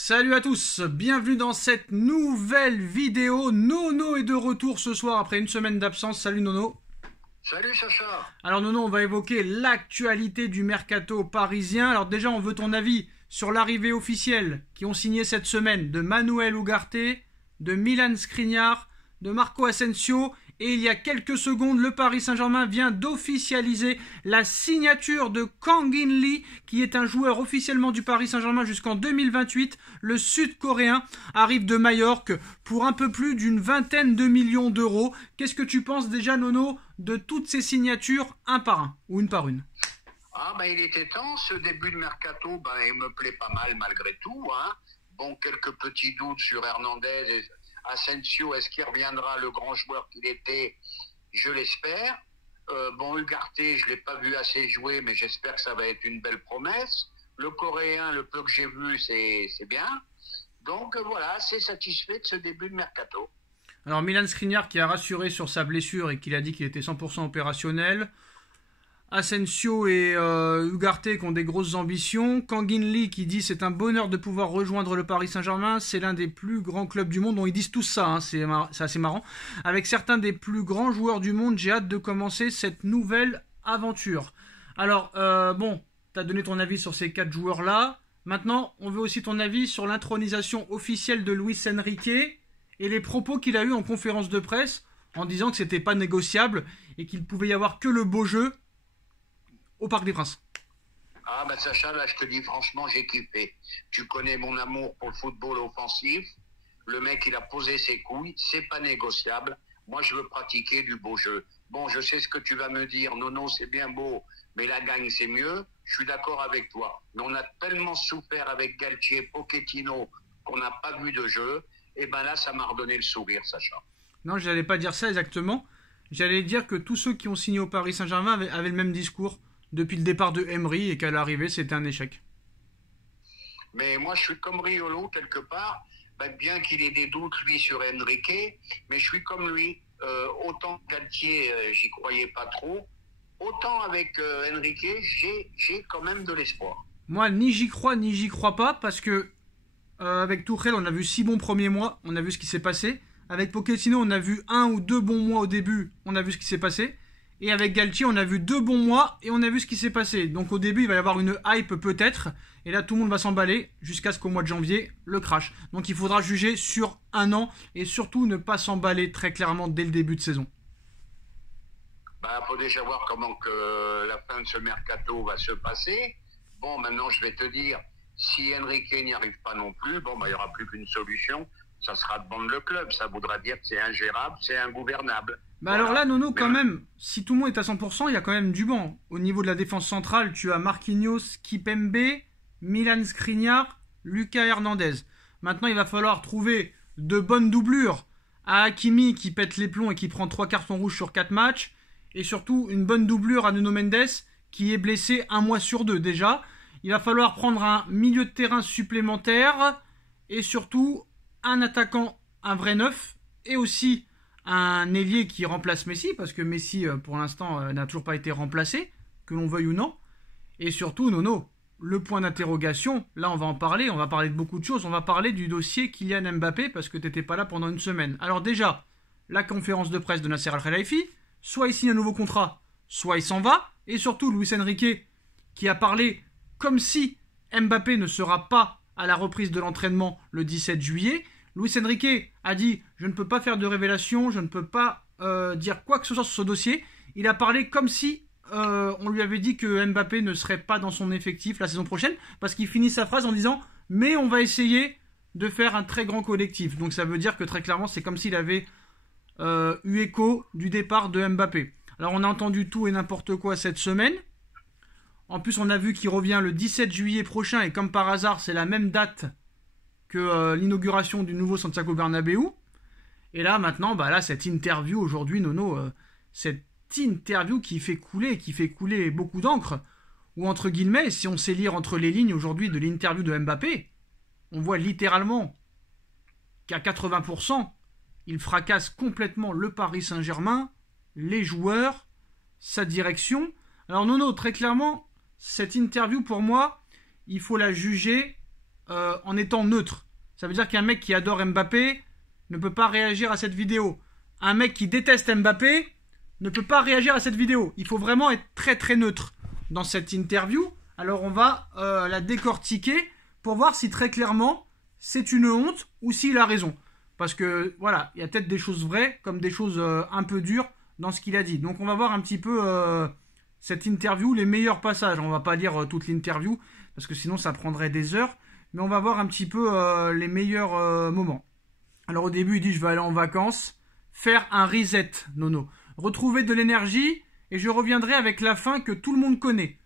Salut à tous, bienvenue dans cette nouvelle vidéo. Nono est de retour ce soir après une semaine d'absence. Salut Nono. Salut Sacha. Alors Nono, on va évoquer l'actualité du mercato parisien. Alors déjà, on veut ton avis sur l'arrivée officielle qui ont signé cette semaine de Manuel Ugarte, de Milan Skriniar, de Marco Asensio. Et il y a quelques secondes, le Paris Saint-Germain vient d'officialiser la signature de Kang In Lee, qui est un joueur officiellement du Paris Saint-Germain jusqu'en 2028. Le Sud-Coréen arrive de Majorque pour un peu plus d'une vingtaine de millions d'euros. Qu'est-ce que tu penses déjà, Nono, de toutes ces signatures, un par un, ou une par une? Il était temps, ce début de mercato, il me plaît pas mal malgré tout. Bon, quelques petits doutes sur Hernandez. Asensio, est-ce qu'il reviendra le grand joueur qu'il était? Je l'espère. Ugarte, je ne l'ai pas vu assez jouer, mais j'espère que ça va être une belle promesse. Le Coréen, le peu que j'ai vu, c'est bien. Donc voilà, assez satisfait de ce début de mercato. Alors Milan Skriniar qui a rassuré sur sa blessure et qui a dit qu'il était 100% opérationnel. Asensio et Ugarte qui ont des grosses ambitions. Kang In Lee qui dit c'est un bonheur de pouvoir rejoindre le Paris Saint-Germain. C'est l'un des plus grands clubs du monde. Bon, ils disent tous ça, c'est assez marrant. Avec certains des plus grands joueurs du monde, j'ai hâte de commencer cette nouvelle aventure. Alors, tu as donné ton avis sur ces 4 joueurs-là. Maintenant, on veut aussi ton avis sur l'intronisation officielle de Luis Enrique et les propos qu'il a eus en conférence de presse en disant que c'était pas négociable et qu'il pouvait y avoir que le beau jeu au Parc des Princes. Sacha, là je te dis franchement, j'ai kiffé. Tu connais mon amour pour le football offensif. Le mec il a posé ses couilles, c'est pas négociable. Moi je veux pratiquer du beau jeu. Bon, je sais ce que tu vas me dire, Nono c'est bien beau, mais la gagne c'est mieux. Je suis d'accord avec toi. Mais on a tellement souffert avec Galtier, Pochettino qu'on n'a pas vu de jeu. Et là ça m'a redonné le sourire, Sacha. Non, je n'allais pas dire ça exactement. J'allais dire que tous ceux qui ont signé au Paris Saint-Germain avaient le même discours depuis le départ de Emery et qu'à l'arrivée, c'était un échec. Mais moi, je suis comme Riolo, quelque part, bien qu'il ait des doutes, lui, sur Enrique, mais je suis comme lui. Autant Galtier, j'y croyais pas trop, autant avec Enrique, j'ai quand même de l'espoir. Moi, ni j'y crois, ni j'y crois pas, parce que avec Tuchel, on a vu 6 bons premiers mois, on a vu ce qui s'est passé. Avec Pochettino, on a vu 1 ou 2 bons mois au début, on a vu ce qui s'est passé. Et avec Galtier, on a vu 2 bons mois et on a vu ce qui s'est passé. Donc au début, il va y avoir une hype peut-être. Et là, tout le monde va s'emballer jusqu'à ce qu'au mois de janvier, le crash. Donc il faudra juger sur un an et surtout ne pas s'emballer très clairement dès le début de saison. Faut déjà voir comment que la fin de ce mercato va se passer. Bon, maintenant, je vais te dire, si Enrique n'y arrive pas non plus, il n'y aura plus qu'une solution. Ça sera de vendre le club. Ça voudra dire que c'est ingérable, c'est ingouvernable. Voilà. Alors là, Nono, quand même, si tout le monde est à 100%, il y a quand même du banc. Au niveau de la défense centrale, tu as Marquinhos, Kipembe, Milan Skriniar, Lucas Hernandez. Maintenant, il va falloir trouver de bonnes doublures à Hakimi qui pète les plombs et qui prend 3 cartons rouges sur 4 matchs. Et surtout, une bonne doublure à Nuno Mendes qui est blessé 1 mois sur 2 déjà. Il va falloir prendre un milieu de terrain supplémentaire et surtout un attaquant, un vrai neuf et aussi un ailier qui remplace Messi, parce que Messi, pour l'instant, n'a toujours pas été remplacé, que l'on veuille ou non. Et surtout, Nono, le point d'interrogation, là on va en parler, on va parler de beaucoup de choses, on va parler du dossier Kylian Mbappé, parce que tu n'étais pas là pendant une semaine. Alors déjà, la conférence de presse de Nasser Al-Khelaifi, soit il signe un nouveau contrat, soit il s'en va, et surtout Luis Enrique, qui a parlé comme si Mbappé ne sera pas à la reprise de l'entraînement le 17 juillet, Luis Enrique a dit « Je ne peux pas faire de révélation, je ne peux pas dire quoi que ce soit sur ce dossier ». Il a parlé comme si on lui avait dit que Mbappé ne serait pas dans son effectif la saison prochaine, parce qu'il finit sa phrase en disant « Mais on va essayer de faire un très grand collectif ». Donc ça veut dire que très clairement, c'est comme s'il avait eu écho du départ de Mbappé. Alors on a entendu tout et n'importe quoi cette semaine. En plus, on a vu qu'il revient le 17 juillet prochain, et comme par hasard, c'est la même date que l'inauguration du nouveau Santiago Bernabéu. Et là, maintenant, cette interview aujourd'hui, Nono, cette interview qui fait couler beaucoup d'encre, ou entre guillemets, si on sait lire entre les lignes aujourd'hui de l'interview de Mbappé, on voit littéralement qu'à 80%, il fracasse complètement le Paris Saint-Germain, les joueurs, sa direction. Alors Nono, très clairement, cette interview, pour moi, il faut la juger en étant neutre. Ça veut dire qu'un mec qui adore Mbappé ne peut pas réagir à cette vidéo. Un mec qui déteste Mbappé ne peut pas réagir à cette vidéo. Il faut vraiment être très très neutre dans cette interview. Alors on va la décortiquer pour voir si très clairement c'est une honte ou s'il a raison. Parce que voilà, il y a peut-être des choses vraies comme des choses un peu dures dans ce qu'il a dit. Donc on va voir un petit peu cette interview, les meilleurs passages. On va pas lire toute l'interview parce que sinon ça prendrait des heures. Mais on va voir un petit peu les meilleurs moments. Alors au début il dit je vais aller en vacances, faire un reset, Nono. Retrouver de l'énergie et je reviendrai avec la fin que tout le monde connaît.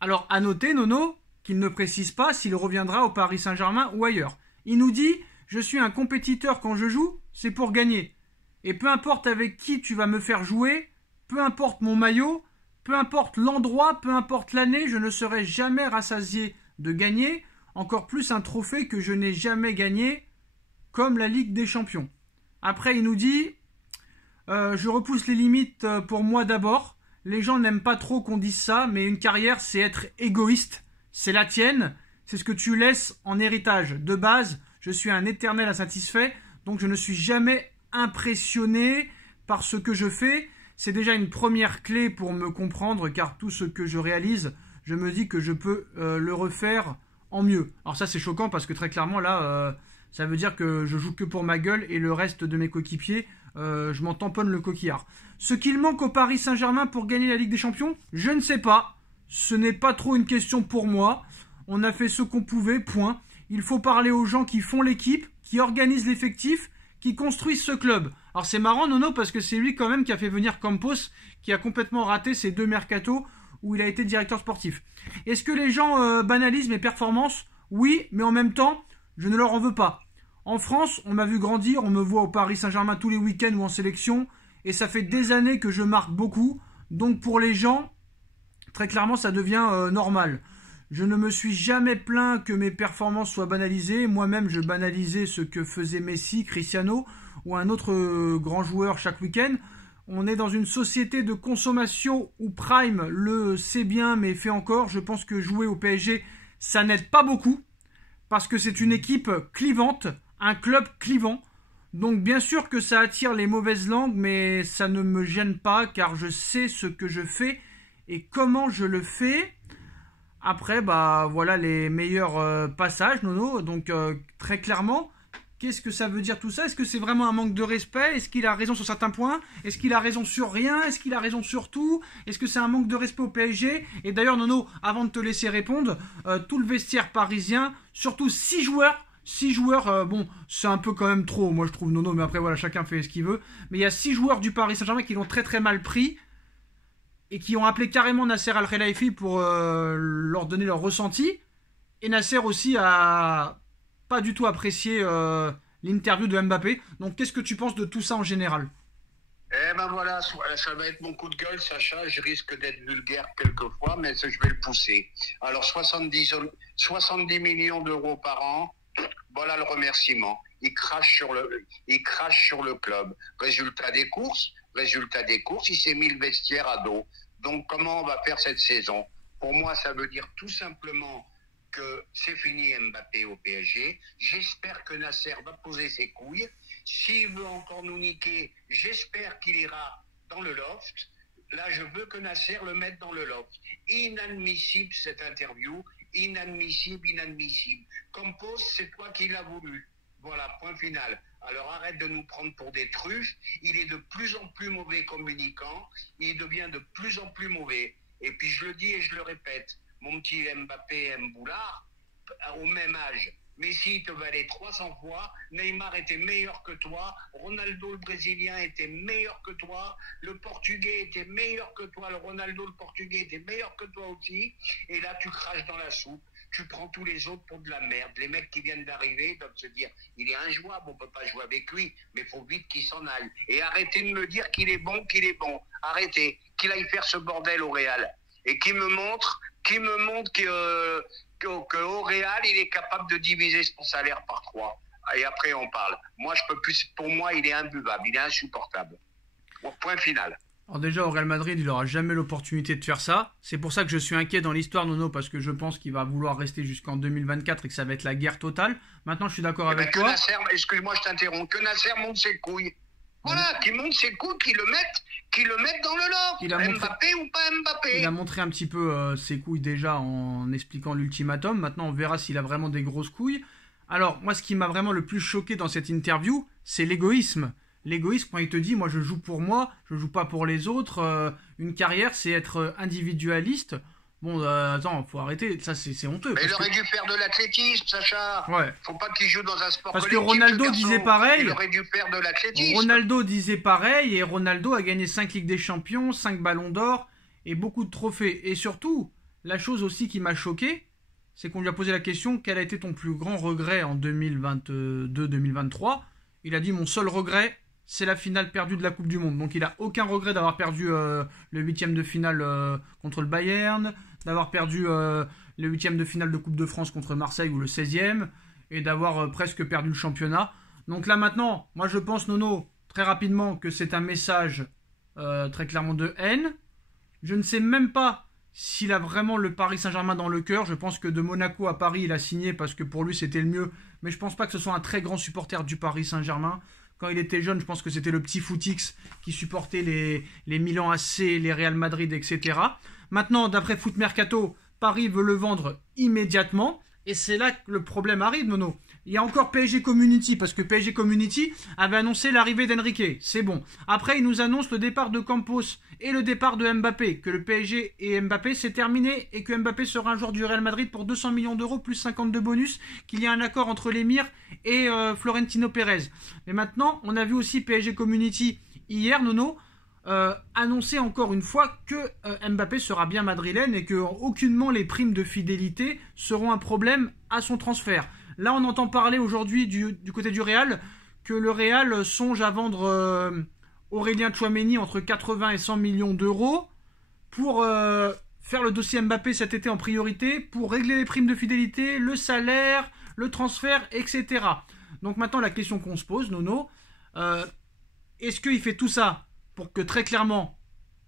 Alors à noter, Nono, qu'il ne précise pas s'il reviendra au Paris Saint-Germain ou ailleurs. Il nous dit « Je suis un compétiteur quand je joue, c'est pour gagner. Et peu importe avec qui tu vas me faire jouer, peu importe mon maillot, peu importe l'endroit, peu importe l'année, je ne serai jamais rassasié de gagner, encore plus un trophée que je n'ai jamais gagné, comme la Ligue des Champions. » Après, il nous dit je repousse les limites pour moi d'abord. Les gens n'aiment pas trop qu'on dise ça, mais une carrière, c'est être égoïste. C'est la tienne, c'est ce que tu laisses en héritage. De base, je suis un éternel insatisfait, donc je ne suis jamais impressionné par ce que je fais. C'est déjà une première clé pour me comprendre, car tout ce que je réalise, je me dis que je peux le refaire en mieux. Alors ça, c'est choquant, parce que très clairement, là, ça veut dire que je joue que pour ma gueule, et le reste de mes coéquipiers, je m'en tamponne le coquillard. Ce qu'il manque au Paris Saint-Germain pour gagner la Ligue des Champions, je ne sais pas. Ce n'est pas trop une question pour moi. On a fait ce qu'on pouvait, point. Il faut parler aux gens qui font l'équipe, qui organisent l'effectif, qui construisent ce club. Alors c'est marrant, Nono, parce que c'est lui quand même qui a fait venir Campos, qui a complètement raté ses 2 mercatos où il a été directeur sportif. Est-ce que les gens banalisent mes performances? Oui, mais en même temps, je ne leur en veux pas. En France, on m'a vu grandir, on me voit au Paris Saint-Germain tous les week-ends ou en sélection, et ça fait des années que je marque beaucoup, donc pour les gens, très clairement, ça devient normal. Je ne me suis jamais plaint que mes performances soient banalisées, moi-même je banalisais ce que faisait Messi, Cristiano, ou un autre grand joueur chaque week-end. On est dans une société de consommation où Prime le sait bien, mais fait encore. Je pense que jouer au PSG, ça n'aide pas beaucoup, parce que c'est une équipe clivante, un club clivant. Donc bien sûr que ça attire les mauvaises langues, mais ça ne me gêne pas car je sais ce que je fais et comment je le fais. Après, bah voilà les meilleurs passages, Nono. Donc très clairement, qu'est-ce que ça veut dire tout ça? Est-ce que c'est vraiment un manque de respect? Est-ce qu'il a raison sur certains points? Est-ce qu'il a raison sur rien? Est-ce qu'il a raison sur tout? Est-ce que c'est un manque de respect au PSG? Et d'ailleurs, Nono, avant de te laisser répondre, tout le vestiaire parisien, surtout 6 joueurs, 6 joueurs, bon, c'est un peu quand même trop, moi je trouve, Nono, mais après voilà, chacun fait ce qu'il veut. Mais il y a 6 joueurs du Paris Saint-Germain qui l'ont très très mal pris et qui ont appelé carrément Nasser Al-Khelaifi pour leur donner leur ressenti. Et Nasser aussi a pas du tout apprécié l'interview de Mbappé. Donc qu'est-ce que tu penses de tout ça en général? Eh ben voilà, ça va être mon coup de gueule, Sacha. Je risque d'être vulgaire quelquefois, mais je vais le pousser. Alors 70 millions d'euros par an, voilà le remerciement. Il crache sur le club. Résultat des courses, il s'est mis le vestiaire à dos. Donc comment on va faire cette saison? Pour moi, ça veut dire tout simplement que c'est fini Mbappé au PSG. J'espère que Nasser va poser ses couilles. S'il veut encore nous niquer, j'espère qu'il ira dans le loft. Là, je veux que Nasser le mette dans le loft. Inadmissible cette interview. Inadmissible. Campos, c'est toi qui l'as voulu. Voilà, point final. Alors arrête de nous prendre pour des truffes. Il est de plus en plus mauvais communicant. Il devient de plus en plus mauvais. Et puis je le dis et je le répète, mon petit Mbappé Mboulard, au même âge, Messi te valait 300 fois, Neymar était meilleur que toi, Ronaldo le Brésilien était meilleur que toi, le Portugais était meilleur que toi, le Ronaldo le Portugais était meilleur que toi aussi, et là tu craches dans la soupe, tu prends tous les autres pour de la merde. Les mecs qui viennent d'arriver doivent se dire, il est injouable, on peut pas jouer avec lui, mais il faut vite qu'il s'en aille. Et arrêtez de me dire qu'il est bon, arrêtez, qu'il aille faire ce bordel au Real, et qui me montre qu'au Real, il est capable de diviser son salaire par 3. Et après, on parle. Moi, je peux plus. Pour moi, il est imbuvable, il est insupportable. Bon, point final. Alors déjà, au Real Madrid, il n'aura jamais l'opportunité de faire ça. C'est pour ça que je suis inquiet dans l'histoire, Nono, parce que je pense qu'il va vouloir rester jusqu'en 2024 et que ça va être la guerre totale. Maintenant, je suis d'accord avec toi. Nasser, excuse-moi, je t'interromps, que Nasser monte ses couilles. Voilà, qu'il monte ses couilles, qu'il le mette dans le loft. Mbappé ou pas Mbappé. Il a montré un petit peu ses couilles déjà en expliquant l'ultimatum. Maintenant, on verra s'il a vraiment des grosses couilles. Alors, moi, ce qui m'a vraiment le plus choqué dans cette interview, c'est l'égoïsme. L'égoïsme, quand il te dit, moi, je joue pour moi, je joue pas pour les autres. Une carrière, c'est être individualiste. Bon, attends, faut arrêter. Ça, c'est honteux. Mais il aurait dû faire de l'athlétisme, Sacha. Ouais. Faut pas qu'il joue dans un sport parce collectif. Que Ronaldo disait pareil. Il aurait dû faire de l'athlétisme. Ronaldo disait pareil, et Ronaldo a gagné 5 Ligues des Champions, 5 Ballons d'Or, et beaucoup de trophées. Et surtout, la chose aussi qui m'a choqué, c'est qu'on lui a posé la question, quel a été ton plus grand regret en 2022-2023 ? Il a dit, mon seul regret, c'est la finale perdue de la Coupe du Monde. Donc il n'a aucun regret d'avoir perdu le 8e de finale contre le Bayern, d'avoir perdu le 8e de finale de Coupe de France contre Marseille ou le 16e, et d'avoir presque perdu le championnat. Donc là maintenant, moi je pense, Nono, très rapidement, que c'est un message très clairement de haine. Je ne sais même pas s'il a vraiment le Paris Saint-Germain dans le cœur. Je pense que de Monaco à Paris, il a signé parce que pour lui c'était le mieux. Mais je pense pas que ce soit un très grand supporter du Paris Saint-Germain. Quand il était jeune, je pense que c'était le petit footix qui supportait les Milan AC, les Real Madrid, etc. Maintenant, d'après Foot Mercato, Paris veut le vendre immédiatement. Et c'est là que le problème arrive, Nono. Il y a encore PSG Community, parce que PSG Community avait annoncé l'arrivée d'Enrique. C'est bon. Après, il nous annonce le départ de Campos et le départ de Mbappé. Que le PSG et Mbappé, c'est terminé. Et que Mbappé sera un joueur du Real Madrid pour 200 millions d'euros, plus 52 bonus. Qu'il y a un accord entre l'émir et Florentino Pérez. Mais maintenant, on a vu aussi PSG Community hier, Nono, annoncer encore une fois que Mbappé sera bien madrilène et que aucunement les primes de fidélité seront un problème à son transfert. Là, on entend parler aujourd'hui du côté du Real que le Real songe à vendre Aurélien Tchouaméni entre 80 et 100 millions d'euros pour faire le dossier Mbappé cet été en priorité, pour régler les primes de fidélité, le salaire, le transfert, etc. Donc maintenant, la question qu'on se pose, Nono, est-ce qu'il fait tout ça pour que très clairement,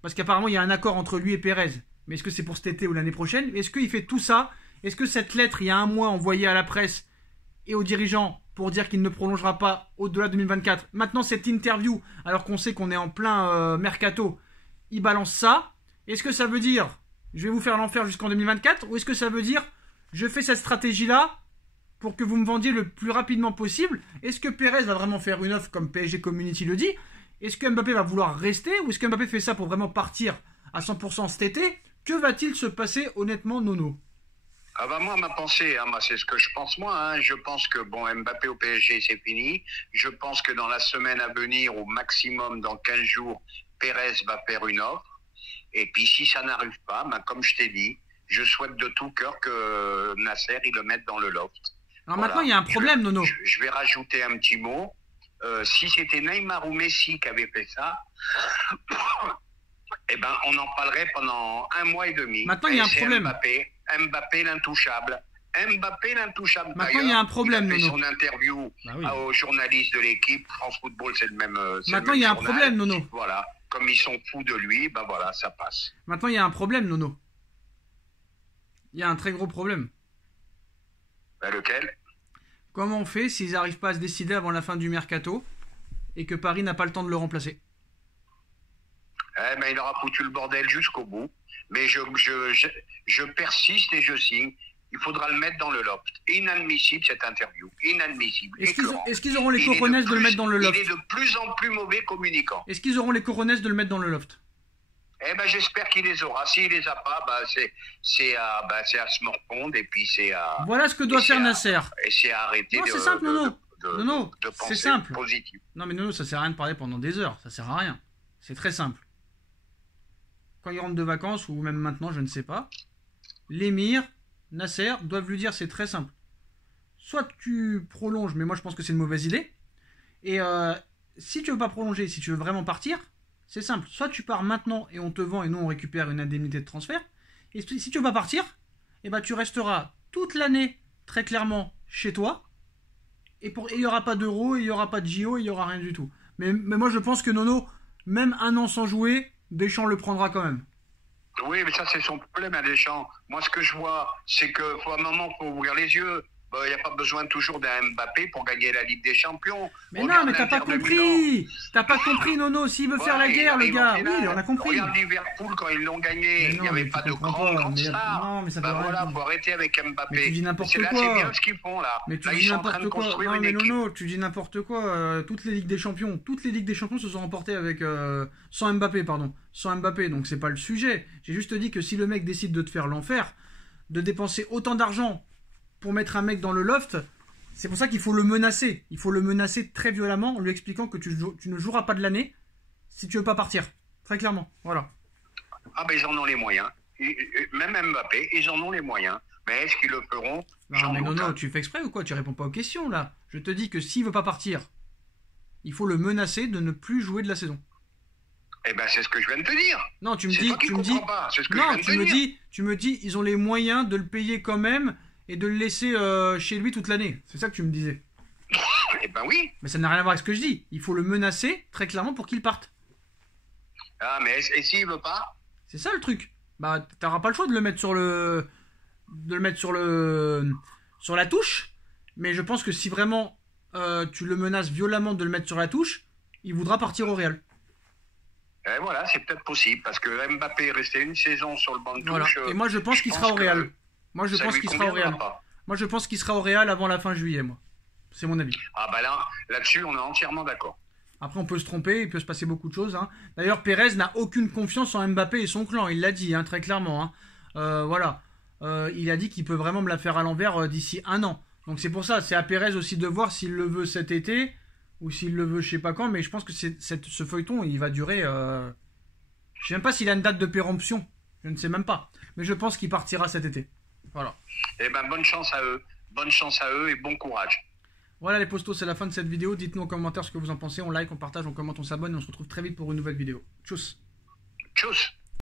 parce qu'apparemment il y a un accord entre lui et Pérez, mais est-ce que c'est pour cet été ou l'année prochaine? Est-ce qu'il fait tout ça? Est-ce que cette lettre, il y a un mois, envoyée à la presse et aux dirigeants pour dire qu'il ne prolongera pas au-delà de 2024, maintenant cette interview, alors qu'on sait qu'on est en plein mercato, il balance ça, est-ce que ça veut dire je vais vous faire l'enfer jusqu'en 2024, ou est-ce que ça veut dire je fais cette stratégie-là pour que vous me vendiez le plus rapidement possible? Est-ce que Pérez va vraiment faire une offre comme PSG Community le dit? Est-ce que Mbappé va vouloir rester, ou est-ce que Mbappé fait ça pour vraiment partir à 100% cet été? Que va-t-il se passer honnêtement, Nono? Ah bah moi, ma pensée, c'est ce que je pense moi. Je pense que Mbappé au PSG, c'est fini. Je pense que dans la semaine à venir, au maximum dans 15 jours, Pérez va faire une offre. Et puis si ça n'arrive pas, comme je t'ai dit, je souhaite de tout cœur que Nasser, il le mette dans le loft. Alors voilà. Maintenant, il y a un problème, Nono. Je vais rajouter un petit mot. Si c'était Neymar ou Messi qui avait fait ça, eh ben, on en parlerait pendant 1 mois et demi. Maintenant, il y a un problème. Mbappé l'intouchable. Mbappé l'intouchable. Maintenant, il y a un problème, Nono. Il a fait Nono. son interview aux journalistes de l'équipe. France Football, c'est le même. Maintenant, il y a un problème, Nono. Voilà. Comme ils sont fous de lui, voilà, ça passe. Maintenant, il y a un problème, Nono. Il y a un très gros problème. Lequel ? Comment on fait s'ils n'arrivent pas à se décider avant la fin du mercato et que Paris n'a pas le temps de le remplacer? Il aura foutu le bordel jusqu'au bout. Mais je persiste et je signe. Il faudra le mettre dans le loft. Inadmissible cette interview. Inadmissible. Est-ce qu'ils auront les cojones de le mettre dans le loft? Il est de plus en plus mauvais communicant. Est-ce qu'ils auront les cojones de le mettre dans le loft? J'espère qu'il les aura. S'il les a pas, c'est à se morfondre et puis c'est à. Voilà ce que doit faire Nasser. Et c'est à arrêter non, c'est simple, Nono. de penser c'est simple. Positif. Non, mais Nono, ça sert à rien de parler pendant des heures. Ça sert à rien. C'est très simple. Quand il rentre de vacances, ou même maintenant, je ne sais pas, l'émir, Nasser, doivent lui dire, c'est très simple. Soit tu prolonges, mais moi je pense que c'est une mauvaise idée. Et si tu veux pas prolonger, si tu veux vraiment partir, c'est simple. Soit tu pars maintenant et on te vend et nous on récupère une indemnité de transfert. Et si tu veux pas partir, tu resteras toute l'année très clairement chez toi. Et il n'y aura pas d'euros, il n'y aura pas de JO, il n'y aura rien du tout. Mais moi je pense que Nono, même 1 an sans jouer, Deschamps le prendra quand même. Oui, mais ça, c'est son problème à Deschamps. Moi, ce que je vois, c'est qu'à un moment, il faut ouvrir les yeux. Il n'y a pas besoin toujours d'un Mbappé pour gagner la Ligue des Champions. Mais non, mais t'as pas compris. T'as pas compris, Nono. S'il veut faire la guerre, le gars. Oui, on a compris. Regarde Liverpool quand ils l'ont gagné. Il n'y avait pas de grande star. Non, mais ça bah voilà, faut arrêter avec Mbappé. Mais tu dis n'importe quoi. C'est bien ce qu'ils font là. Mais tu là, dis ils sont en train de n'importe quoi. construire Non, une mais équipe. Nono, tu dis n'importe quoi. Toutes les Ligues des Champions se sont remportées avec sans Mbappé, pardon. Sans Mbappé, donc c'est pas le sujet. J'ai juste dit que si le mec décide de te faire l'enfer, de dépenser autant d'argent pour mettre un mec dans le loft. C'est pour ça qu'il faut le menacer. Il faut le menacer très violemment en lui expliquant que tu ne joueras pas de l'année si tu veux pas partir. Très clairement. Voilà. Ah ben ils en ont les moyens. Même Mbappé, ils en ont les moyens. Mais est-ce qu'ils le feront? Non, mais non, tu fais exprès ou quoi? Tu réponds pas aux questions là. Je te dis que s'il veut pas partir, il faut le menacer de ne plus jouer de la saison. Eh ben c'est ce que je viens de te dire. Non, tu me dis, tu me dis, ils ont les moyens de le payer quand même et de le laisser chez lui toute l'année. C'est ça que tu me disais. Eh ben oui. Mais ça n'a rien à voir avec ce que je dis. Il faut le menacer très clairement pour qu'il parte. Ah mais et s'il veut pas? C'est ça le truc. Bah t'auras pas le choix de le mettre sur la touche. Mais je pense que si vraiment tu le menaces violemment de le mettre sur la touche, il voudra partir au Real. Et voilà, c'est peut-être possible parce que Mbappé est resté une saison sur le banc de touche. Voilà. Et moi je pense qu'il sera au Real. Moi je pense qu'il sera au Real. Moi je pense qu'il sera au Real avant la fin juillet, moi. C'est mon avis. Ah bah là-dessus on est entièrement d'accord. Après on peut se tromper, il peut se passer beaucoup de choses. Hein. D'ailleurs Pérez n'a aucune confiance en Mbappé et son clan, il l'a dit très clairement. Hein. Voilà. Il a dit qu'il peut vraiment me la faire à l'envers d'ici 1 an. Donc c'est pour ça, c'est à Pérez aussi de voir s'il le veut cet été ou s'il le veut je sais pas quand, mais je pense que ce feuilleton il va durer... Je sais même pas s'il a une date de péremption, je ne sais même pas. Mais je pense qu'il partira cet été. Voilà. Eh ben bonne chance à eux et bon courage. Voilà les postos, c'est la fin de cette vidéo. Dites-nous en commentaire ce que vous en pensez, on like, on partage, on commente, on s'abonne et on se retrouve très vite pour une nouvelle vidéo. Tchuss. Tchuss.